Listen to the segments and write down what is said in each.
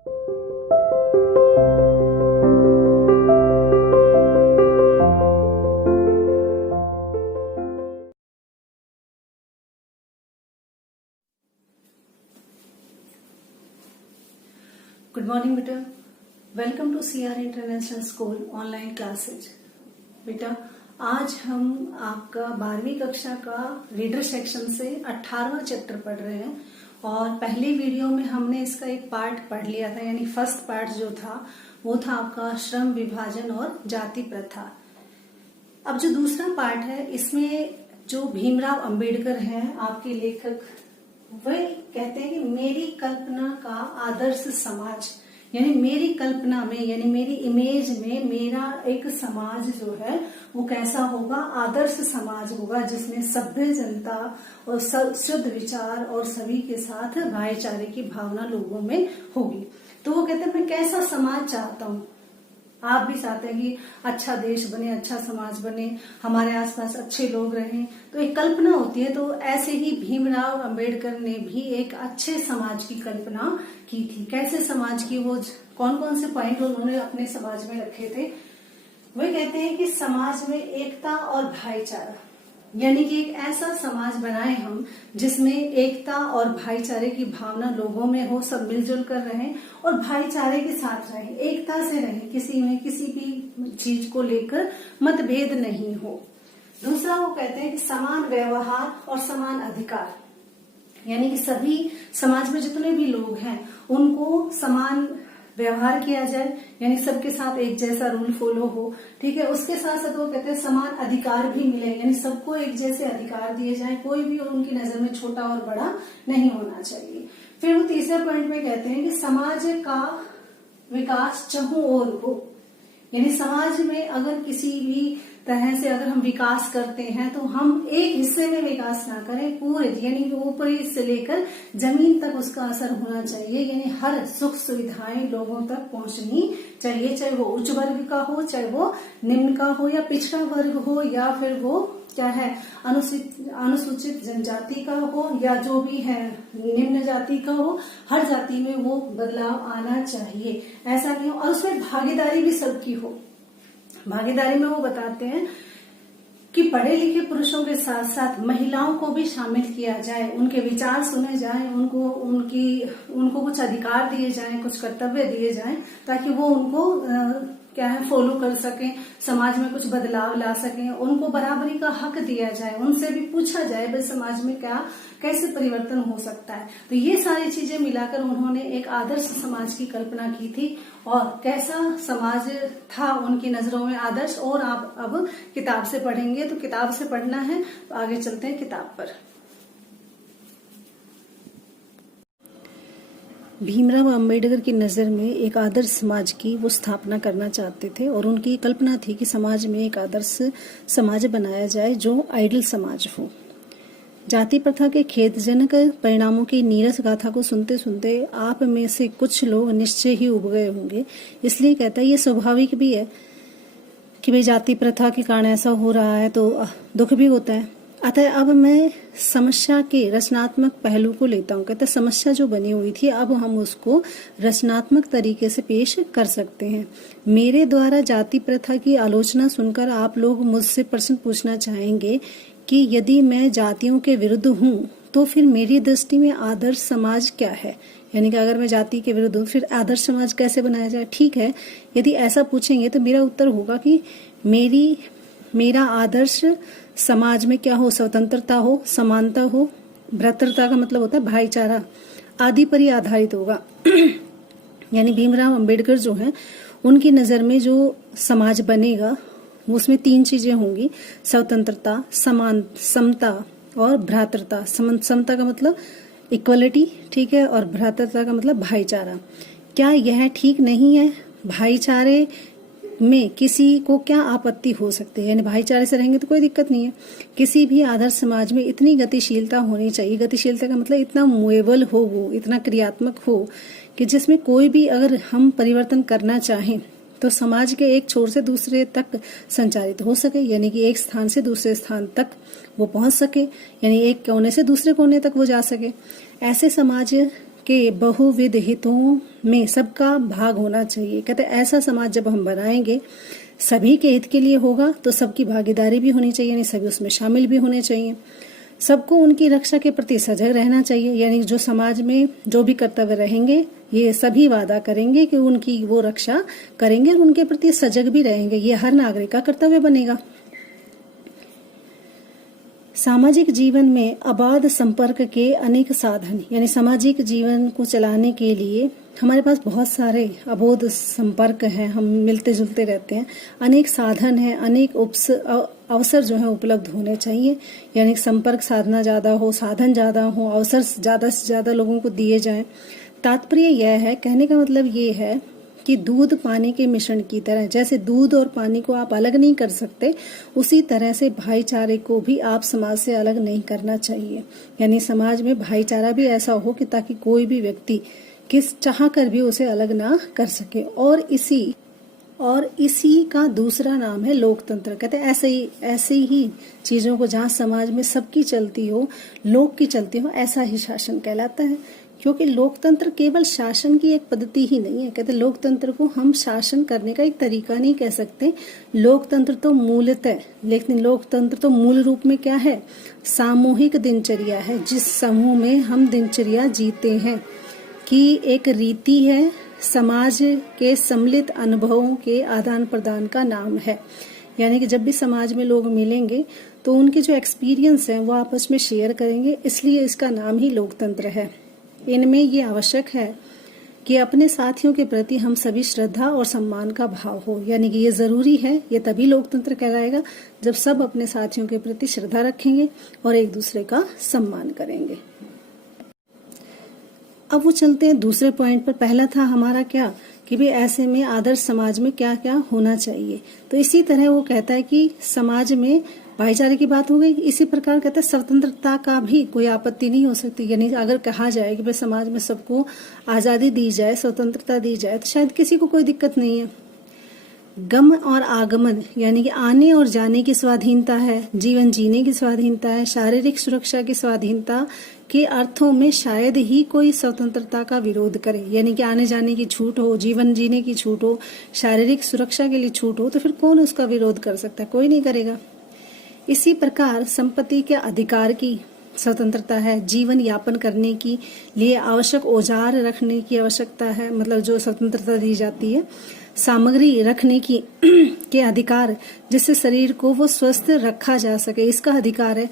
Good morning बेटा, welcome to CR international school online classes. बेटा आज हम आपका 12वीं कक्षा का रीडर सेक्शन से 18वां चैप्टर पढ़ रहे हैं और पहली वीडियो में हमने इसका एक पार्ट पढ़ लिया था, यानी फर्स्ट पार्ट जो था वो था आपका श्रम विभाजन और जाति प्रथा। अब जो दूसरा पार्ट है इसमें जो भीमराव अंबेडकर हैं आपके लेखक, वे कहते हैं कि मेरी कल्पना का आदर्श समाज, यानी मेरी कल्पना में यानी मेरी इमेज में मेरा एक समाज जो है वो कैसा होगा, आदर्श समाज होगा जिसमें सभ्य जनता और शुद्ध विचार और सभी के साथ भाईचारे की भावना लोगों में होगी। तो वो कहते हैं मैं कैसा समाज चाहता हूँ। आप भी चाहते हैं कि अच्छा देश बने, अच्छा समाज बने, हमारे आसपास अच्छे लोग रहें, तो एक कल्पना होती है। तो ऐसे ही भीमराव अंबेडकर ने भी एक अच्छे समाज की कल्पना की थी। कैसे समाज की, वो कौन कौन से पॉइंट उन्होंने अपने समाज में रखे थे। वे कहते हैं कि समाज में एकता और भाईचारा, यानी कि एक ऐसा समाज बनाए हम जिसमें एकता और भाईचारे की भावना लोगों में हो, सब मिलजुल कर रहें और भाईचारे के साथ रहें, एकता से रहें, किसी में किसी भी चीज को लेकर मतभेद नहीं हो। दूसरा वो कहते हैं कि समान व्यवहार और समान अधिकार, यानी कि सभी समाज में जितने भी लोग हैं उनको समान व्यवहार किया जाए, यानी सबके साथ एक जैसा रूल फॉलो हो। ठीक है, उसके साथ साथ वो कहते हैं समान अधिकार भी मिले, यानी सबको एक जैसे अधिकार दिए जाए, कोई भी उनकी नजर में छोटा और बड़ा नहीं होना चाहिए। फिर वो तीसरे पॉइंट में कहते हैं कि समाज का विकास चहुं ओर हो, यानी समाज में अगर किसी भी तरह से अगर हम विकास करते हैं तो हम एक हिस्से में विकास ना करें, पूरे यानी ऊपरी से लेकर जमीन तक उसका असर होना चाहिए, यानी हर सुख सुविधाएं लोगों तक पहुंचनी चाहिए, चाहे वो उच्च वर्ग का हो, चाहे वो निम्न का हो, या पिछड़ा वर्ग हो, या फिर वो क्या है अनुसूचित जनजाति का हो, या जो भी है निम्न जाति का हो, हर जाति में वो बदलाव आना चाहिए। ऐसा नहीं हो, और उसमें भागीदारी भी सबकी हो। भागीदारी में वो बताते हैं कि पढ़े लिखे पुरुषों के साथ साथ महिलाओं को भी शामिल किया जाए, उनके विचार सुने जाए, उनको कुछ अधिकार दिए जाएं, कुछ कर्तव्य दिए जाएं, ताकि वो उनको क्या है फॉलो कर सकें, समाज में कुछ बदलाव ला सकें, उनको बराबरी का हक दिया जाए, उनसे भी पूछा जाए भाई समाज में क्या कैसे परिवर्तन हो सकता है। तो ये सारी चीजें मिलाकर उन्होंने एक आदर्श समाज की कल्पना की थी और कैसा समाज था उनकी नजरों में आदर्श। और आप अब किताब से पढ़ेंगे, तो किताब से पढ़ना है तो आगे चलते हैं किताब पर। भीमराव अंबेडकर की नज़र में एक आदर्श समाज की वो स्थापना करना चाहते थे और उनकी कल्पना थी कि समाज में एक आदर्श समाज बनाया जाए जो आइडल समाज हो। जाति प्रथा के खेदजनक परिणामों की नीरस गाथा को सुनते सुनते आप में से कुछ लोग निश्चय ही उब गए होंगे। इसलिए कहता है ये स्वाभाविक भी है कि भाई जाति प्रथा के कारण ऐसा हो रहा है तो दुख भी होता है। अतः अब मैं समस्या के रचनात्मक पहलू को लेता हूँ। कहते समस्या जो बनी हुई थी अब हम उसको रचनात्मक तरीके से पेश कर सकते हैं। मेरे द्वारा जाति प्रथा की आलोचना सुनकर आप लोग मुझसे प्रश्न पूछना चाहेंगे कि यदि मैं जातियों के विरुद्ध हूँ तो फिर मेरी दृष्टि में आदर्श समाज क्या है, यानी कि अगर मैं जाति के विरुद्ध हूँ फिर आदर्श समाज कैसे बनाया जाए। ठीक है, यदि ऐसा पूछेंगे तो मेरा उत्तर होगा कि मेरा आदर्श समाज में क्या हो, स्वतंत्रता हो, समानता हो, भ्रातृता का मतलब होता है भाईचारा आदि पर ही आधारित होगा। यानी भीमराव अंबेडकर जो हैं उनकी नजर में जो समाज बनेगा उसमें तीन चीजें होंगी, स्वतंत्रता, समता और भ्रातृता। समता का मतलब इक्वलिटी, ठीक है, और भ्रातृता का मतलब भाईचारा। क्या यह ठीक नहीं है? भाईचारे में किसी को क्या आपत्ति हो सकती है, यानी भाईचारे से रहेंगे तो कोई दिक्कत नहीं है। किसी भी आदर्श समाज में इतनी गतिशीलता होनी चाहिए, गतिशीलता का मतलब इतना मूवेबल हो, वो इतना क्रियात्मक हो कि जिसमें कोई भी अगर हम परिवर्तन करना चाहें तो समाज के एक छोर से दूसरे तक संचारित हो सके, यानी कि एक स्थान से दूसरे स्थान तक वो पहुंच सके, यानी एक कोने से दूसरे कोने तक वो जा सके। ऐसे समाज के बहुविध हितों में सबका भाग होना चाहिए। कहते ऐसा समाज जब हम बनाएंगे सभी के हित के लिए होगा तो सबकी भागीदारी भी होनी चाहिए, यानी सभी उसमें शामिल भी होने चाहिए। सबको उनकी रक्षा के प्रति सजग रहना चाहिए, यानी जो समाज में जो भी कर्तव्य रहेंगे ये सभी वादा करेंगे कि उनकी वो रक्षा करेंगे और उनके प्रति सजग भी रहेंगे। ये हर नागरिक का कर्तव्य बनेगा। सामाजिक जीवन में अबाध संपर्क के अनेक साधन, यानी सामाजिक जीवन को चलाने के लिए हमारे पास बहुत सारे अबोध संपर्क हैं, हम मिलते जुलते रहते हैं, अनेक साधन हैं, अनेक अवसर जो है उपलब्ध होने चाहिए। यानी संपर्क साधना ज्यादा हो, साधन ज्यादा हो, अवसर ज्यादा से ज्यादा लोगों को दिए जाएं। तात्पर्य यह है, कहने का मतलब ये है कि दूध पानी के मिश्रण की तरह, जैसे दूध और पानी को आप अलग नहीं कर सकते, उसी तरह से भाईचारे को भी आप समाज से अलग नहीं करना चाहिए। यानी समाज में भाईचारा भी ऐसा हो कि ताकि कोई भी व्यक्ति किस चाह कर भी उसे अलग ना कर सके। और इसी का दूसरा नाम है लोकतंत्र। कहते हैं ऐसे ही चीजों को जहाँ समाज में सबकी चलती हो, लोक की चलती हो, ऐसा ही शासन कहलाता है। क्योंकि लोकतंत्र केवल शासन की एक पद्धति ही नहीं है। कहते लोकतंत्र को हम शासन करने का एक तरीका नहीं कह सकते। लोकतंत्र तो मूलतः, लेकिन लोकतंत्र तो मूल रूप में क्या है? सामूहिक दिनचर्या है, जिस समूह में हम दिनचर्या जीते हैं की एक रीति है, समाज के सम्मिलित अनुभवों के आदान प्रदान का नाम है। यानी कि जब भी समाज में लोग मिलेंगे तो उनके जो एक्सपीरियंस हैं वो आपस में शेयर करेंगे, इसलिए इसका नाम ही लोकतंत्र है। इनमें ये आवश्यक है कि अपने साथियों के प्रति हम सभी श्रद्धा और सम्मान का भाव हो, यानी कि ये जरूरी है। ये तभी लोकतंत्र कहलाएगा जब सब अपने साथियों के प्रति श्रद्धा रखेंगे और एक दूसरे का सम्मान करेंगे। अब वो चलते हैं दूसरे पॉइंट पर। पहला था हमारा क्या कि भाई ऐसे में आदर्श समाज में क्या क्या होना चाहिए। तो इसी तरह वो कहता है कि समाज में भाईचारे की बात हो गई, इसी प्रकार कहता है स्वतंत्रता का भी कोई आपत्ति नहीं हो सकती। यानी अगर कहा जाए कि भाई समाज में सबको आजादी दी जाए, स्वतंत्रता दी जाए, तो शायद किसी को कोई दिक्कत नहीं है। गम और आगमन, यानी कि आने और जाने की स्वाधीनता है, जीवन जीने की स्वाधीनता है, शारीरिक सुरक्षा की स्वाधीनता के अर्थों में शायद ही कोई स्वतंत्रता का विरोध करे। यानी कि आने जाने की छूट हो, जीवन जीने की छूट हो, शारीरिक सुरक्षा के लिए छूट हो, तो फिर कौन उसका विरोध कर सकता है? कोई नहीं करेगा। इसी प्रकार संपत्ति के अधिकार की स्वतंत्रता है, जीवन यापन करने की लिए आवश्यक औजार रखने की आवश्यकता है, मतलब जो स्वतंत्रता दी जाती है, सामग्री रखने की के अधिकार, जिससे शरीर को वो स्वस्थ रखा जा सके, इसका अधिकार है,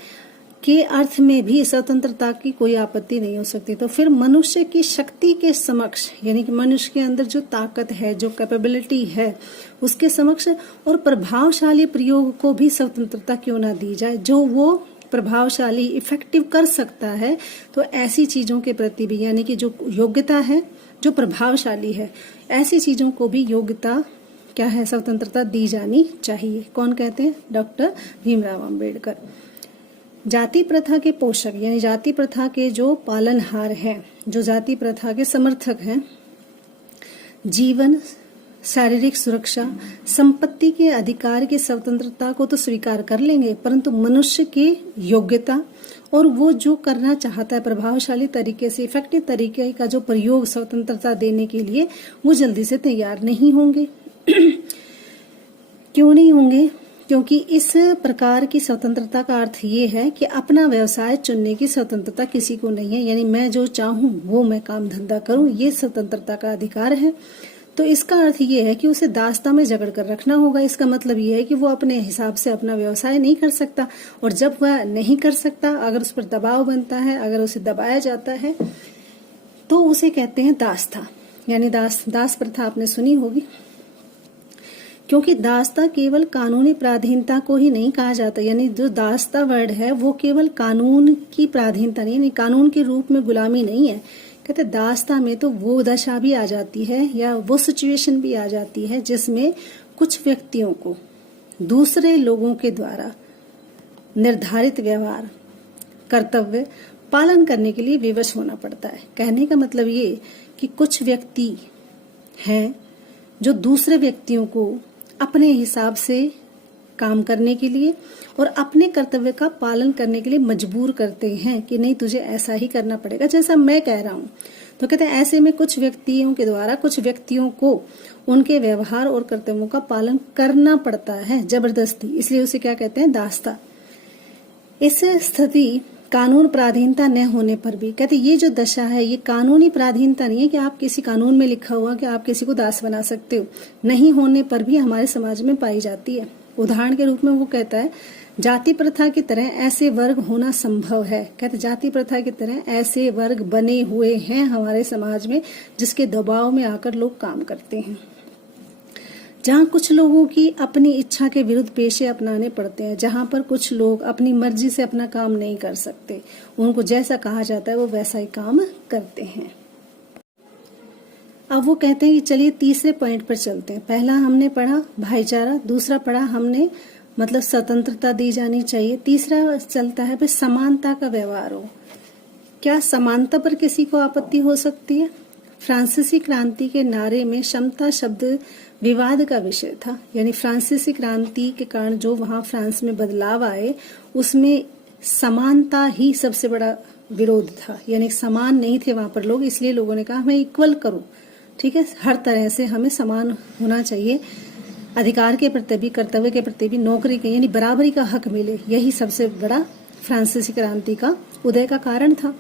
के अर्थ में भी स्वतंत्रता की कोई आपत्ति नहीं हो सकती। तो फिर मनुष्य की शक्ति के समक्ष, यानी कि मनुष्य के अंदर जो ताकत है, जो कैपेबिलिटी है, उसके समक्ष और प्रभावशाली प्रयोग को भी स्वतंत्रता क्यों ना दी जाए। जो वो प्रभावशाली इफेक्टिव कर सकता है, तो ऐसी चीजों के प्रति भी, यानी कि जो योग्यता है, जो प्रभावशाली है, ऐसी चीजों को भी योग्यता क्या है, स्वतंत्रता दी जानी चाहिए। कौन कहते हैं? डॉक्टर भीमराव अंबेडकर। जाति प्रथा के पोषक, यानी जाति प्रथा के जो पालनहार हैं, जो जाति प्रथा के समर्थक हैं, जीवन, शारीरिक सुरक्षा, संपत्ति के अधिकार की स्वतंत्रता को तो स्वीकार कर लेंगे, परंतु मनुष्य की योग्यता और वो जो करना चाहता है प्रभावशाली तरीके से, इफेक्टिव तरीके का जो प्रयोग स्वतंत्रता देने के लिए, वो जल्दी से तैयार नहीं होंगे। क्यों नहीं होंगे? क्योंकि इस प्रकार की स्वतंत्रता का अर्थ ये है कि अपना व्यवसाय चुनने की स्वतंत्रता किसी को नहीं है। यानी मैं जो चाहूं वो मैं काम धंधा करूं, ये स्वतंत्रता का अधिकार है। तो इसका अर्थ ये है कि उसे दास्ता में जकड़ कर रखना होगा। इसका मतलब ये है कि वो अपने हिसाब से अपना व्यवसाय नहीं कर सकता, और जब वह नहीं कर सकता, अगर उस पर दबाव बनता है, अगर उसे दबाया जाता है, तो उसे कहते हैं दास्ता। यानी दास प्रथा आपने सुनी होगी। क्योंकि दास्ता केवल कानूनी पराधीनता को ही नहीं कहा जाता, यानी जो दास्ता वर्ड है वो केवल कानून की पराधीनता नहीं, यानी कानून के रूप में गुलामी नहीं है। कहते दास्ता में तो वो दशा भी आ जाती है, या वो सिचुएशन भी आ जाती है, जिसमें कुछ व्यक्तियों को दूसरे लोगों के द्वारा निर्धारित व्यवहार, कर्तव्य पालन करने के लिए विवश होना पड़ता है। कहने का मतलब ये कि कुछ व्यक्ति हैं जो दूसरे व्यक्तियों को अपने हिसाब से काम करने के लिए और अपने कर्तव्य का पालन करने के लिए मजबूर करते हैं कि नहीं, तुझे ऐसा ही करना पड़ेगा जैसा मैं कह रहा हूं। तो कहते हैं ऐसे में कुछ व्यक्तियों के द्वारा कुछ व्यक्तियों को उनके व्यवहार और कर्तव्यों का पालन करना पड़ता है जबरदस्ती, इसलिए उसे क्या कहते हैं, दासता। इस स्थिति कानून पराधीनता न होने पर भी, कहते ये जो दशा है ये कानूनी पराधीनता नहीं है कि आप किसी कानून में लिखा हुआ कि आप किसी को दास बना सकते हो, नहीं होने पर भी हमारे समाज में पाई जाती है। उदाहरण के रूप में वो कहता है जाति प्रथा की तरह ऐसे वर्ग होना संभव है। कहते जाति प्रथा की तरह ऐसे वर्ग बने हुए हैं हमारे समाज में जिसके दबाव में आकर लोग काम करते हैं, जहाँ कुछ लोगों की अपनी इच्छा के विरुद्ध पेशे अपनाने पड़ते हैं, जहाँ पर कुछ लोग अपनी मर्जी से अपना काम नहीं कर सकते, उनको जैसा कहा जाता है वो वैसा ही काम करते हैं। अब वो कहते हैं कि चलिए तीसरे पॉइंट पर चलते हैं। पहला हमने पढ़ा भाईचारा, दूसरा पढ़ा हमने मतलब स्वतंत्रता दी जानी चाहिए, तीसरा चलता है भाई समानता का व्यवहार हो। क्या समानता पर किसी को आपत्ति हो सकती है? फ्रांसीसी क्रांति के नारे में समता शब्द विवाद का विषय था, यानी फ्रांसीसी क्रांति के कारण जो वहां फ्रांस में बदलाव आए उसमें समानता ही सबसे बड़ा विरोध था, यानी समान नहीं थे वहां पर लोग, इसलिए लोगों ने कहा हमें इक्वल करो, ठीक है, हर तरह से हमें समान होना चाहिए, अधिकार के प्रति भी कर्तव्य के प्रति भी, नौकरी के यानी बराबरी का हक मिले, यही सबसे बड़ा फ्रांसीसी क्रांति का उदय का कारण था।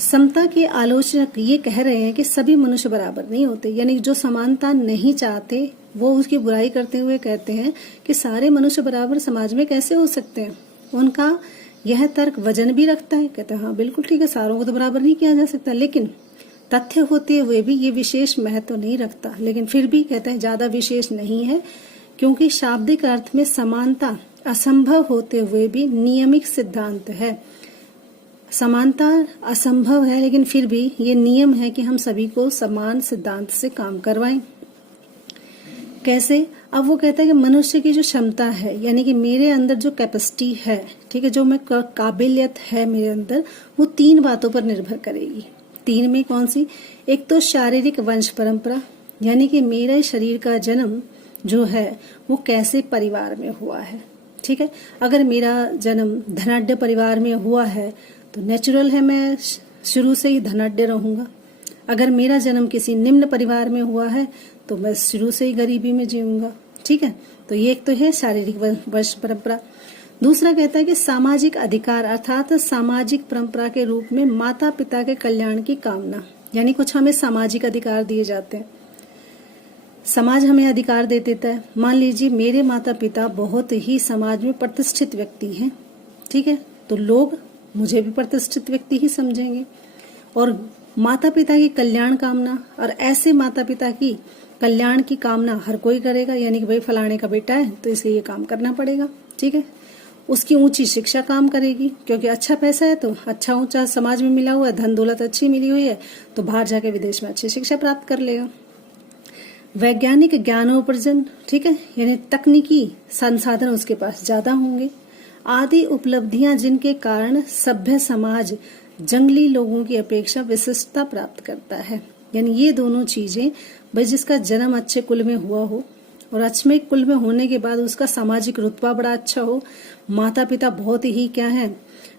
समता के आलोचक ये कह रहे हैं कि सभी मनुष्य बराबर नहीं होते, यानी जो समानता नहीं चाहते वो उसकी बुराई करते हुए कहते हैं कि सारे मनुष्य बराबर समाज में कैसे हो सकते हैं। उनका यह तर्क वजन भी रखता है, कहते हैं हाँ बिल्कुल ठीक है, सारों को तो बराबर नहीं किया जा सकता, लेकिन तथ्य होते हुए भी ये विशेष महत्व नहीं रखता। लेकिन फिर भी कहते हैं ज्यादा विशेष नहीं है, क्योंकि शाब्दिक अर्थ में समानता असंभव होते हुए भी नियमिक सिद्धांत है। समानता असंभव है लेकिन फिर भी ये नियम है कि हम सभी को समान सिद्धांत से काम करवाएं। कैसे? अब वो कहता है कि मनुष्य की जो क्षमता है, यानी कि मेरे अंदर जो कैपेसिटी है, ठीक है, जो मैं काबिलियत है मेरे अंदर, वो 3 बातों पर निर्भर करेगी। 3 में कौन सी? एक तो शारीरिक वंश परंपरा, यानी कि मेरे शरीर का जन्म जो है वो कैसे परिवार में हुआ है, ठीक है। अगर मेरा जन्म धनाढ्य परिवार में हुआ है तो नेचुरल है मैं शुरू से ही धनाढ्य रहूंगा। अगर मेरा जन्म किसी निम्न परिवार में हुआ है तो मैं शुरू से ही गरीबी में जीऊंगा, ठीक है। तो ये एक तो है शारीरिक वंश परंपरा। दूसरा कहता है कि सामाजिक अधिकार अर्थात सामाजिक परंपरा के रूप में माता पिता के कल्याण की कामना, यानी कुछ हमें सामाजिक अधिकार दिए जाते हैं, समाज हमें अधिकार दे देता है। मान लीजिए मेरे माता पिता बहुत ही समाज में प्रतिष्ठित व्यक्ति हैं, ठीक है, तो लोग मुझे भी प्रतिष्ठित व्यक्ति ही समझेंगे। और माता पिता की कल्याण कामना, और ऐसे माता पिता की कल्याण की कामना हर कोई करेगा, यानी कि भाई फलाने का बेटा है तो इसे ये काम करना पड़ेगा, ठीक है। उसकी ऊंची शिक्षा काम करेगी, क्योंकि अच्छा पैसा है तो अच्छा ऊंचा समाज में मिला हुआ है, धन दौलत अच्छी मिली हुई है तो बाहर जाके विदेश में अच्छी शिक्षा प्राप्त कर लेगा। वैज्ञानिक ज्ञानोपार्जन, ठीक है, यानी तकनीकी संसाधन उसके पास ज्यादा होंगे, आदि उपलब्धियां जिनके कारण सभ्य समाज जंगली लोगों की अपेक्षा विशिष्टता प्राप्त करता है। यानी ये दोनों चीजें, भाई जिसका जन्म अच्छे कुल में हुआ हो और अच्छे कुल में होने के बाद उसका सामाजिक रुतबा बड़ा अच्छा हो, माता पिता बहुत ही क्या है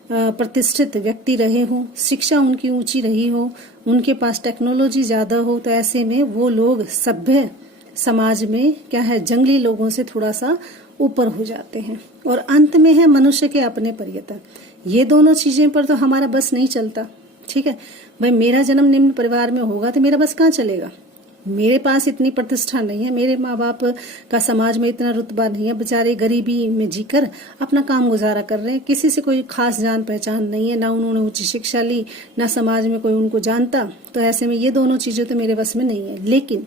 प्रतिष्ठित व्यक्ति रहे हो, शिक्षा उनकी ऊंची रही हो, उनके पास टेक्नोलॉजी ज्यादा हो, तो ऐसे में वो लोग सभ्य समाज में क्या है जंगली लोगों से थोड़ा सा ऊपर हो जाते हैं। और अंत में है मनुष्य के अपने प्रयत्न। ये दोनों चीजें पर तो हमारा बस नहीं चलता, ठीक है। भाई मेरा जन्म निम्न परिवार में होगा तो मेरा बस कहाँ चलेगा, मेरे पास इतनी प्रतिष्ठा नहीं है, मेरे माँ बाप का समाज में इतना रुतबा नहीं है, बेचारे गरीबी में जीकर अपना काम गुजारा कर रहे हैं, किसी से कोई खास जान पहचान नहीं है, ना उन्होंने ऊंची शिक्षा ली, ना समाज में कोई उनको जानता। तो ऐसे में ये दोनों चीजें तो मेरे बस में नहीं है। लेकिन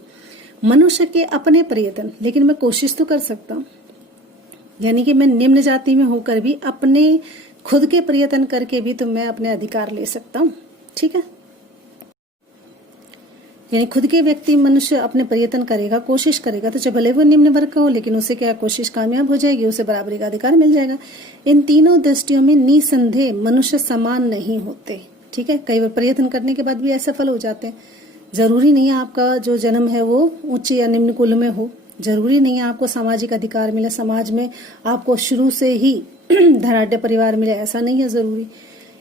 मनुष्य के अपने प्रयत्न, लेकिन मैं कोशिश तो कर सकता हूँ, यानी कि मैं निम्न जाति में होकर भी अपने खुद के प्रयत्न करके भी तो मैं अपने अधिकार ले सकता हूँ, ठीक है। यानी खुद के व्यक्ति मनुष्य अपने प्रयत्न करेगा, कोशिश करेगा, तो चाहे भले वो निम्न वर्ग का हो, लेकिन उसे क्या कोशिश कामयाब हो जाएगी, उसे बराबरी का अधिकार मिल जाएगा। इन तीनों दृष्टियों में निसंदेह मनुष्य समान नहीं होते, ठीक है। कई बार प्रयत्न करने के बाद भी असफल हो जाते हैं। जरूरी नहीं है आपका जो जन्म है वो उच्च या निम्न कुल में हो, जरूरी नहीं है आपको सामाजिक अधिकार मिले, समाज में आपको शुरू से ही धनाढ्य परिवार मिले, ऐसा नहीं है जरूरी।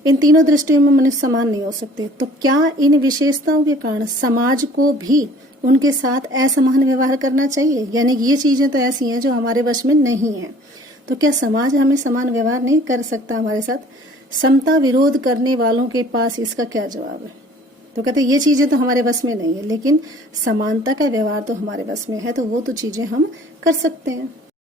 इन तीनों दृष्टियों में मनुष्य समान नहीं हो सकते। तो क्या इन विशेषताओं के कारण समाज को भी उनके साथ असमान व्यवहार करना चाहिए? यानी कि ये चीजें तो ऐसी हैं जो हमारे वश में नहीं है, तो क्या समाज हमें समान व्यवहार नहीं कर सकता हमारे साथ? समता विरोध करने वालों के पास इसका क्या जवाब है? तो कहते ये चीजें तो हमारे बस में नहीं है, लेकिन समानता का व्यवहार तो हमारे बस में है, तो वो तो चीजें हम कर सकते हैं।